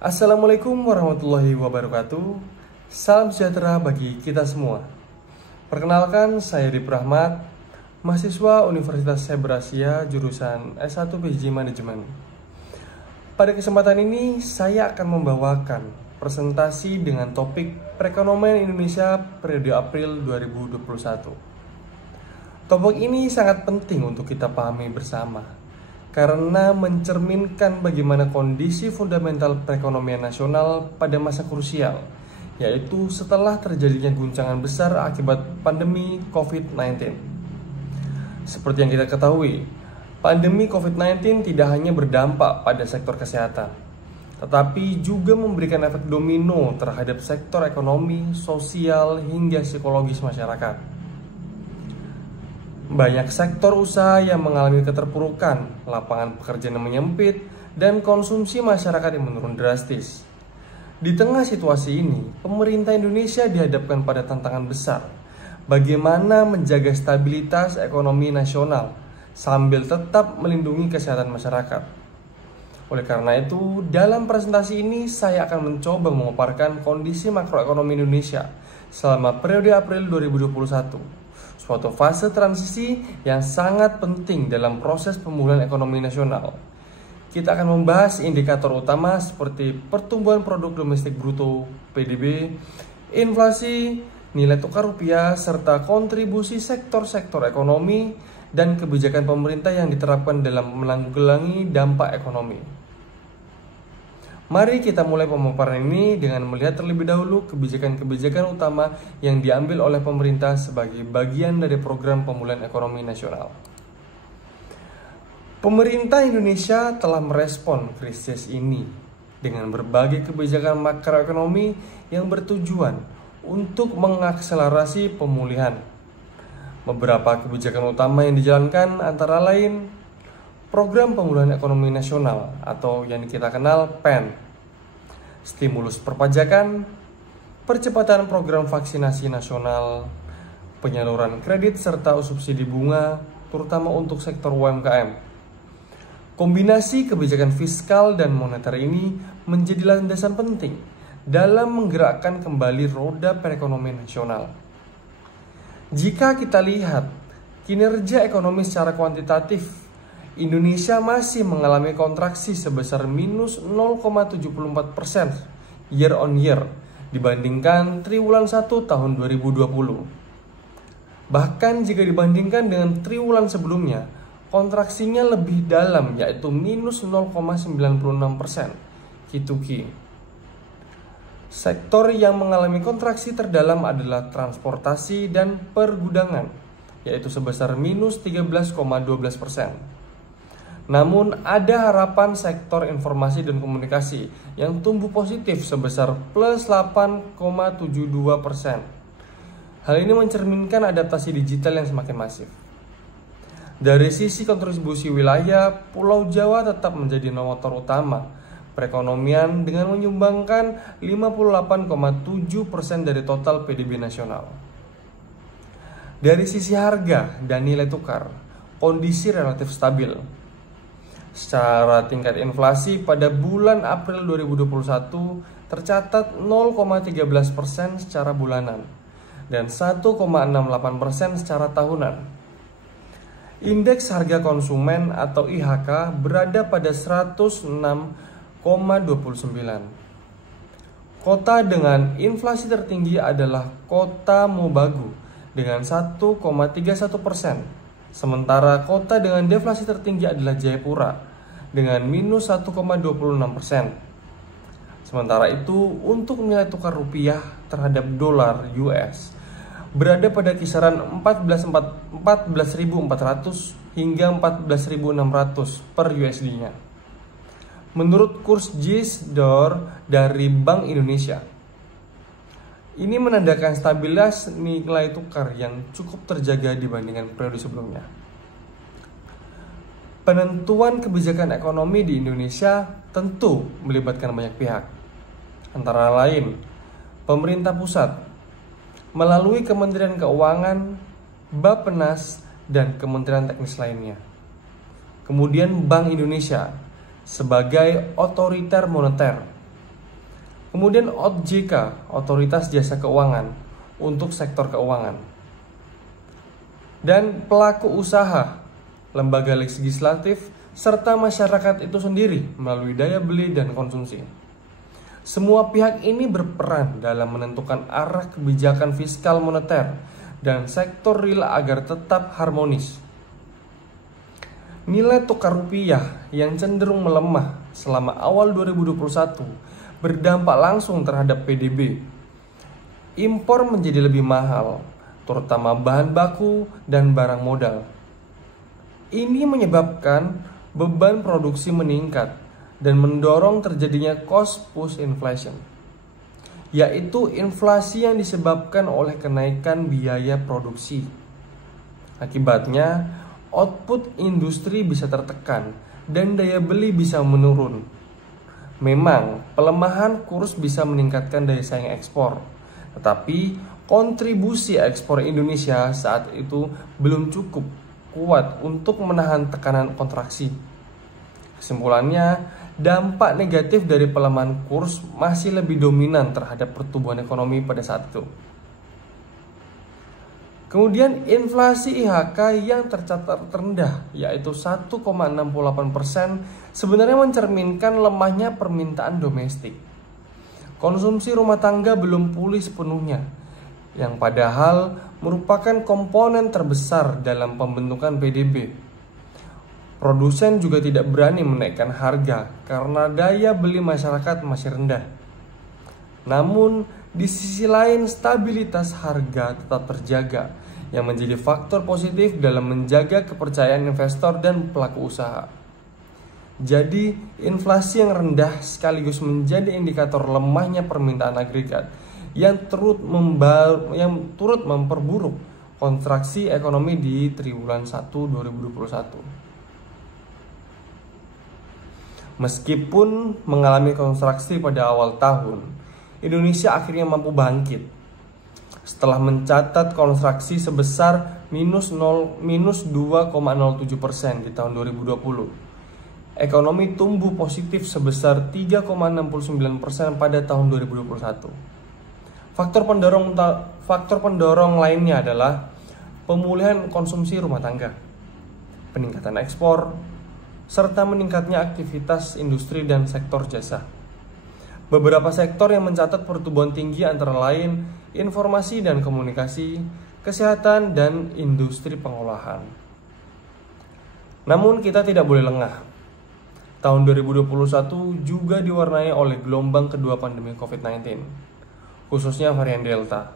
Assalamualaikum warahmatullahi wabarakatuh. Salam sejahtera bagi kita semua. Perkenalkan, saya Dip Rahmat, mahasiswa Universitas Saber Asia jurusan S1 PJJ Manajemen. Pada kesempatan ini, saya akan membawakan presentasi dengan topik perekonomian Indonesia periode April 2021. Topik ini sangat penting untuk kita pahami bersama, karena mencerminkan bagaimana kondisi fundamental perekonomian nasional pada masa krusial, yaitu setelah terjadinya guncangan besar akibat pandemi COVID-19. Seperti yang kita ketahui, pandemi COVID-19 tidak hanya berdampak pada sektor kesehatan, tetapi juga memberikan efek domino terhadap sektor ekonomi, sosial, hingga psikologis masyarakat. Banyak sektor usaha yang mengalami keterpurukan, lapangan pekerjaan yang menyempit, dan konsumsi masyarakat yang menurun drastis. Di tengah situasi ini, pemerintah Indonesia dihadapkan pada tantangan besar. Bagaimana menjaga stabilitas ekonomi nasional sambil tetap melindungi kesehatan masyarakat. Oleh karena itu, dalam presentasi ini saya akan mencoba memaparkan kondisi makroekonomi Indonesia selama periode April 2021. Suatu fase transisi yang sangat penting dalam proses pemulihan ekonomi nasional. Kita akan membahas indikator utama seperti pertumbuhan produk domestik bruto (PDB), inflasi, nilai tukar rupiah, serta kontribusi sektor-sektor ekonomi dan kebijakan pemerintah yang diterapkan dalam menanggulangi dampak ekonomi. Mari kita mulai pemaparan ini dengan melihat terlebih dahulu kebijakan-kebijakan utama yang diambil oleh pemerintah sebagai bagian dari program pemulihan ekonomi nasional. Pemerintah Indonesia telah merespon krisis ini dengan berbagai kebijakan makroekonomi yang bertujuan untuk mengakselerasi pemulihan. Beberapa kebijakan utama yang dijalankan antara lain Program Pemulihan Ekonomi Nasional atau yang kita kenal PEN, stimulus perpajakan, percepatan program vaksinasi nasional, penyaluran kredit serta subsidi bunga, terutama untuk sektor UMKM. Kombinasi kebijakan fiskal dan moneter ini menjadi landasan penting dalam menggerakkan kembali roda perekonomian nasional. Jika kita lihat kinerja ekonomi secara kuantitatif, Indonesia masih mengalami kontraksi sebesar minus 0,74% year on year dibandingkan triwulan 1 tahun 2020. Bahkan jika dibandingkan dengan triwulan sebelumnya, kontraksinya lebih dalam yaitu minus 0,96% Q2Q. Sektor yang mengalami kontraksi terdalam adalah transportasi dan pergudangan, yaitu sebesar minus 13,12%. Namun ada harapan sektor informasi dan komunikasi yang tumbuh positif sebesar plus 8,72%. Hal ini mencerminkan adaptasi digital yang semakin masif. Dari sisi kontribusi wilayah, Pulau Jawa tetap menjadi motor utama perekonomian dengan menyumbangkan 58,7% dari total PDB nasional. Dari sisi harga dan nilai tukar, kondisi relatif stabil. Secara tingkat inflasi pada bulan April 2021 tercatat 0,13% secara bulanan dan 1,68% secara tahunan. Indeks harga konsumen atau IHK berada pada 106,29. Kota dengan inflasi tertinggi adalah Kota Mobagu dengan 1,31%. Sementara kota dengan deflasi tertinggi adalah Jayapura dengan minus 1,26%. Sementara itu, untuk nilai tukar rupiah terhadap dolar US berada pada kisaran 14.400 hingga 14.600 per USD-nya. Menurut kurs JIS-DOR dari Bank Indonesia, ini menandakan stabilitas nilai tukar yang cukup terjaga dibandingkan periode sebelumnya. Penentuan kebijakan ekonomi di Indonesia tentu melibatkan banyak pihak, antara lain pemerintah pusat melalui Kementerian Keuangan, Bappenas, dan Kementerian Teknis lainnya. Kemudian Bank Indonesia sebagai otoriter moneter Kemudian OJK, Otoritas Jasa Keuangan, untuk sektor keuangan. Dan pelaku usaha, lembaga legislatif, serta masyarakat itu sendiri melalui daya beli dan konsumsi. Semua pihak ini berperan dalam menentukan arah kebijakan fiskal moneter dan sektor real agar tetap harmonis. Nilai tukar rupiah yang cenderung melemah selama awal 2021 berdampak langsung terhadap PDB. Impor menjadi lebih mahal, terutama bahan baku dan barang modal. Ini menyebabkan beban produksi meningkat dan mendorong terjadinya cost push inflation, yaitu inflasi yang disebabkan oleh kenaikan biaya produksi. Akibatnya, output industri bisa tertekan dan daya beli bisa menurun. Memang, pelemahan kurs bisa meningkatkan daya saing ekspor, tetapi kontribusi ekspor Indonesia saat itu belum cukup kuat untuk menahan tekanan kontraksi. Kesimpulannya, dampak negatif dari pelemahan kurs masih lebih dominan terhadap pertumbuhan ekonomi pada saat itu. Kemudian inflasi IHK yang tercatat terendah, yaitu 1,68%, sebenarnya mencerminkan lemahnya permintaan domestik. Konsumsi rumah tangga belum pulih sepenuhnya, yang padahal merupakan komponen terbesar dalam pembentukan PDB. Produsen juga tidak berani menaikkan harga karena daya beli masyarakat masih rendah. Namun, di sisi lain stabilitas harga tetap terjaga, yang menjadi faktor positif dalam menjaga kepercayaan investor dan pelaku usaha. Jadi, inflasi yang rendah sekaligus menjadi indikator lemahnya permintaan agregat yang turut memperburuk kontraksi ekonomi di triwulan 1 2021. Meskipun mengalami kontraksi pada awal tahun, Indonesia akhirnya mampu bangkit setelah mencatat kontraksi sebesar minus 2,07% di tahun 2020. Ekonomi tumbuh positif sebesar 3,69% pada tahun 2021. Faktor pendorong lainnya adalah pemulihan konsumsi rumah tangga, peningkatan ekspor, serta meningkatnya aktivitas industri dan sektor jasa. Beberapa sektor yang mencatat pertumbuhan tinggi antara lain informasi dan komunikasi, kesehatan, dan industri pengolahan. Namun kita tidak boleh lengah. Tahun 2021 juga diwarnai oleh gelombang kedua pandemi COVID-19, khususnya varian Delta.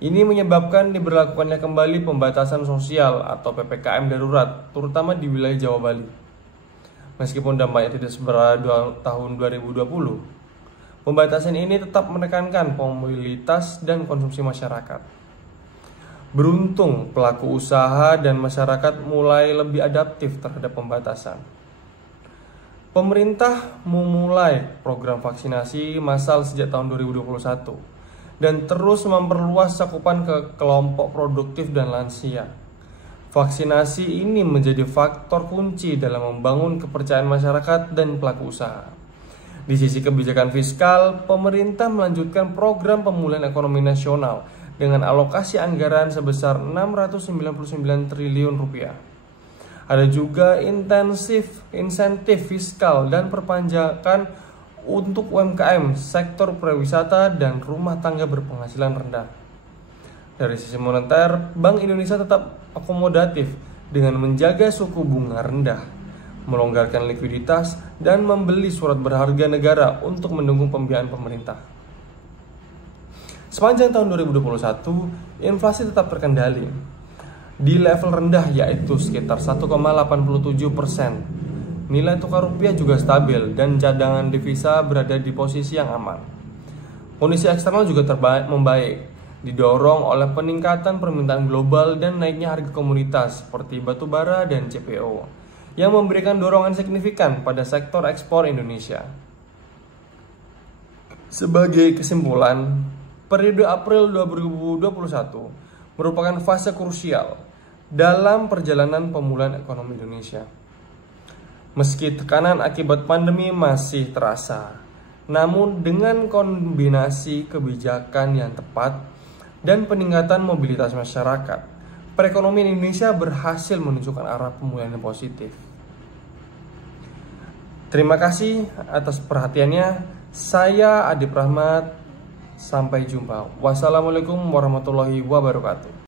Ini menyebabkan diberlakukannya kembali pembatasan sosial atau PPKM darurat, terutama di wilayah Jawa Bali. Meskipun dampaknya tidak seberat tahun 2020, pembatasan ini tetap menekankan mobilitas dan konsumsi masyarakat. Beruntung pelaku usaha dan masyarakat mulai lebih adaptif terhadap pembatasan. Pemerintah memulai program vaksinasi massal sejak tahun 2021 dan terus memperluas cakupan ke kelompok produktif dan lansia. Vaksinasi ini menjadi faktor kunci dalam membangun kepercayaan masyarakat dan pelaku usaha. Di sisi kebijakan fiskal, pemerintah melanjutkan program pemulihan ekonomi nasional dengan alokasi anggaran sebesar 699 triliun rupiah. Ada juga insentif fiskal dan perpajakan untuk UMKM, sektor pariwisata, dan rumah tangga berpenghasilan rendah. Dari sisi moneter, Bank Indonesia tetap akomodatif dengan menjaga suku bunga rendah, melonggarkan likuiditas, dan membeli surat berharga negara untuk mendukung pembiayaan pemerintah. Sepanjang tahun 2021, inflasi tetap terkendali di level rendah yaitu sekitar 1,87%. Nilai tukar rupiah juga stabil dan cadangan devisa berada di posisi yang aman. Kondisi eksternal juga membaik, didorong oleh peningkatan permintaan global dan naiknya harga komoditas seperti batu bara dan CPO, yang memberikan dorongan signifikan pada sektor ekspor Indonesia. Sebagai kesimpulan, periode April 2021 merupakan fase krusial dalam perjalanan pemulihan ekonomi Indonesia. Meski tekanan akibat pandemi masih terasa, Namun dengan kombinasi kebijakan yang tepat dan peningkatan mobilitas masyarakat, perekonomian Indonesia berhasil menunjukkan arah pemulihan yang positif. Terima kasih atas perhatiannya. Saya Adip Rahmat. Sampai jumpa. Wassalamualaikum warahmatullahi wabarakatuh.